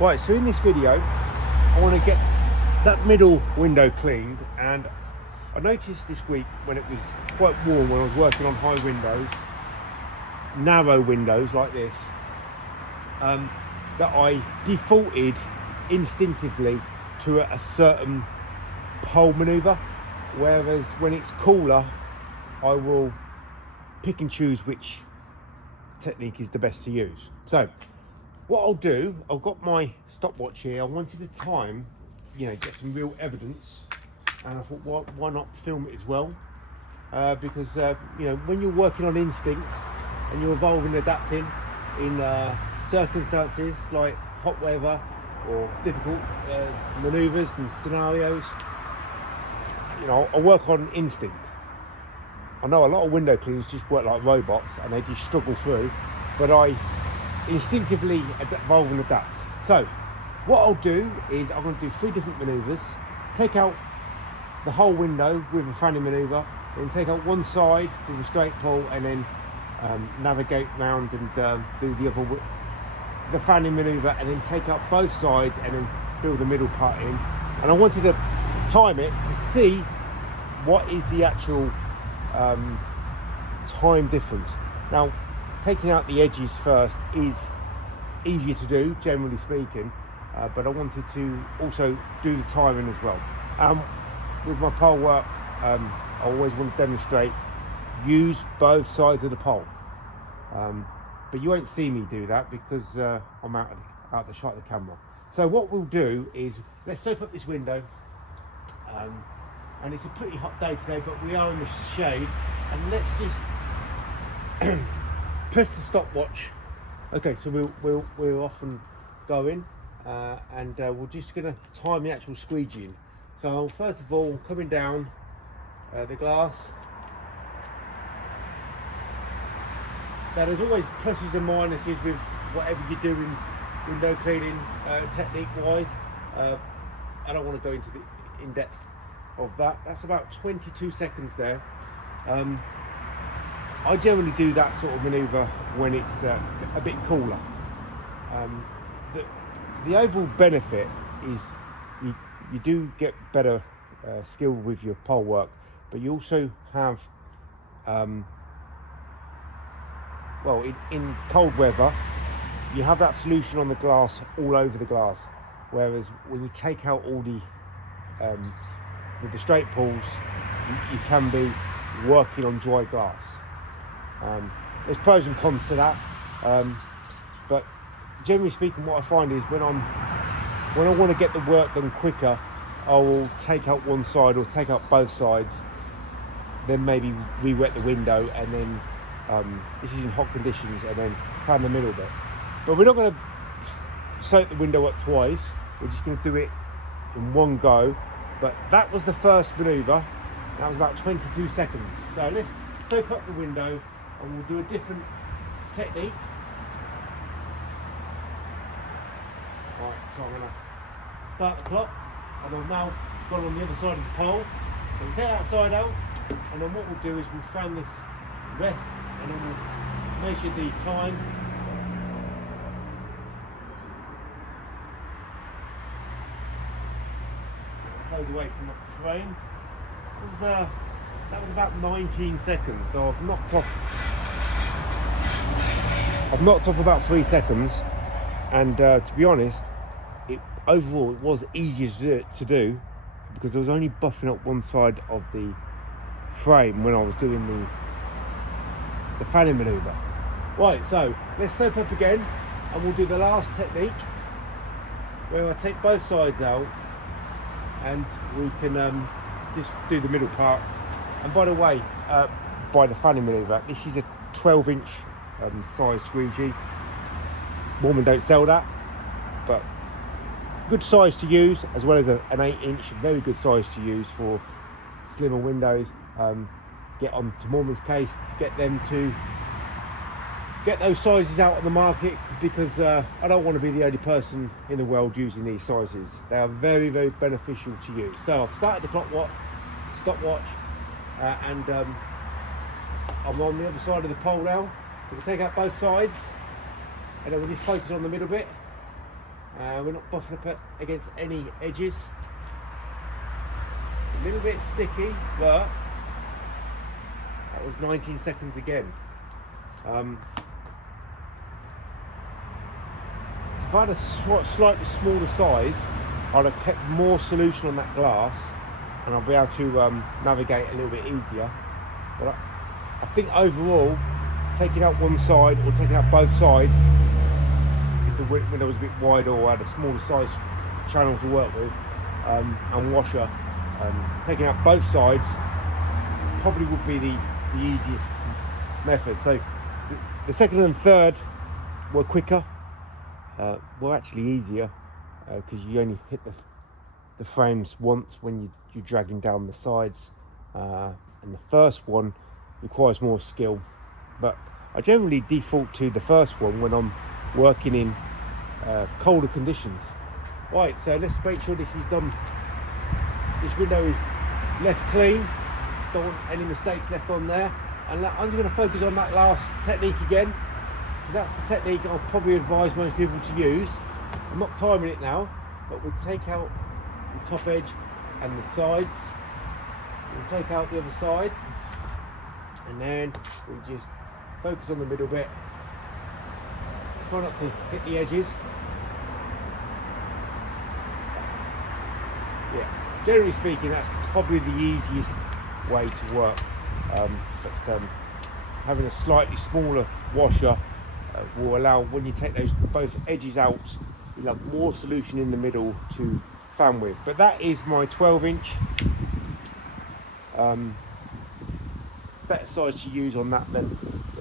Right, so in this video, I want to get that middle window cleaned, and I noticed this week when it was quite warm, when I was working on high windows, narrow windows like this, that I defaulted instinctively to a certain pole maneuver, whereas when it's cooler, I will pick and choose which technique is the best to use. So what I'll do, I've got my stopwatch here. I wanted to time, get some real evidence, and I thought, why not film it as well? Because when you're working on instincts and you're evolving, adapting in circumstances like hot weather or difficult maneuvers and scenarios, I work on instinct. I know a lot of window cleaners just work like robots and they just struggle through, but I instinctively evolve and adapt. So what I'll do is I'm going to do 3 different maneuvers. Take out the whole window with a fanning maneuver, then take out one side with a straight pull, and then navigate round and do the fanning maneuver, and then take out both sides and then fill the middle part in. And I wanted to time it to see what is the actual time difference. Now, taking out the edges first is easier to do, generally speaking, but I wanted to also do the timing as well. With my pole work, I always want to demonstrate, use both sides of the pole, but you won't see me do that because I'm out the shot of the camera. So what we'll do is, let's soap up this window, and it's a pretty hot day today, but we are in the shade, and let's just press the stopwatch. Okay, so we're off and going, and we're just going to time the actual squeegeeing. So first of all, coming down the glass. Now there's always pluses and minuses with whatever you're doing window cleaning technique wise. I don't want to go into the in-depth of that. That's about 22 seconds there. I generally do that sort of maneuver when it's a bit cooler. The overall benefit is you do get better skill with your pole work, but you also have, in cold weather, you have that solution on the glass all over the glass, whereas when you take out all the with the straight pulls, you can be working on dry glass. There's pros and cons to that, but generally speaking, what I find is when I want to get the work done quicker, I will take out one side or take out both sides, then maybe re-wet the window, and then this is in hot conditions, and then fan the middle bit. But we're not going to soak the window up twice. We're just going to do it in one go. But that was the first maneuver. That was about 22 seconds. So let's soak up the window, and we'll do a different technique. Right, so I'm going to start the clock, and I've now gone on the other side of the pole. So we'll take that side out, and then what we'll do is we'll fan this rest, and then we'll measure the time. Close away from the frame. That was about 19 seconds, so I've knocked off about 3 seconds, and to be honest, overall it was easier to do because I was only buffing up one side of the frame when I was doing the fanning maneuver. Right, so let's soap up again, and we'll do the last technique where I take both sides out, and we can just do the middle part. And by the way, by the fanning maneuver, this is a 12-inch size squeegee. Women don't sell that, but good size to use, as well as an 8-inch, very good size to use for slimmer windows. Get on to Moorman's case to get them to get those sizes out on the market, because I don't want to be the only person in the world using these sizes. They are very, very beneficial to use. So I've started the stopwatch, and I'm on the other side of the pole now. We'll take out both sides, and then we'll just focus on the middle bit. We're not buffing up against any edges. A little bit sticky, but that was 19 seconds again. If I had a slightly smaller size, I'd have kept more solution on that glass, and I'll be able to navigate a little bit easier. But I think overall, taking out one side or taking out both sides, if the window was a bit wider or had a smaller size channel to work with, and washer, taking out both sides probably would be the easiest method. So the second and third were quicker, were actually easier, because you only hit the frames once when you're dragging down the sides, and the first one requires more skill. But I generally default to the first one when I'm working in colder conditions. Right, so let's make sure this is done. This window is left clean, don't want any mistakes left on there, and I'm just going to focus on that last technique again, because that's the technique I'll probably advise most people to use. I'm not timing it now, but we'll take out the top edge and the sides, we'll take out the other side, and then we just focus on the middle bit, try not to hit the edges. Yeah, generally speaking, that's probably the easiest way to work, but having a slightly smaller washer will allow, when you take those both edges out, you'll have more solution in the middle to fan with. But that is my 12-inch. Better size to use on that than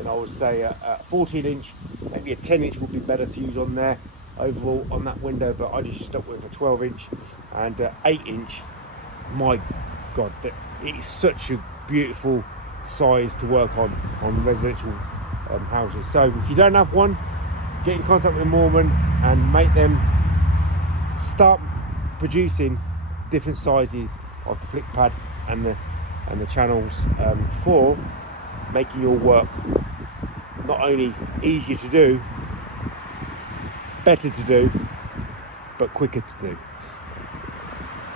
I would say a 14-inch. Maybe a 10-inch would be better to use on there overall on that window, but I just stuck with a 12-inch and 8-inch. My God, it is such a beautiful size to work on residential houses. So if you don't have one, get in contact with Moorman and make them start producing different sizes of the flick pad and the channels, for making your work not only easier to do, better to do, but quicker to do.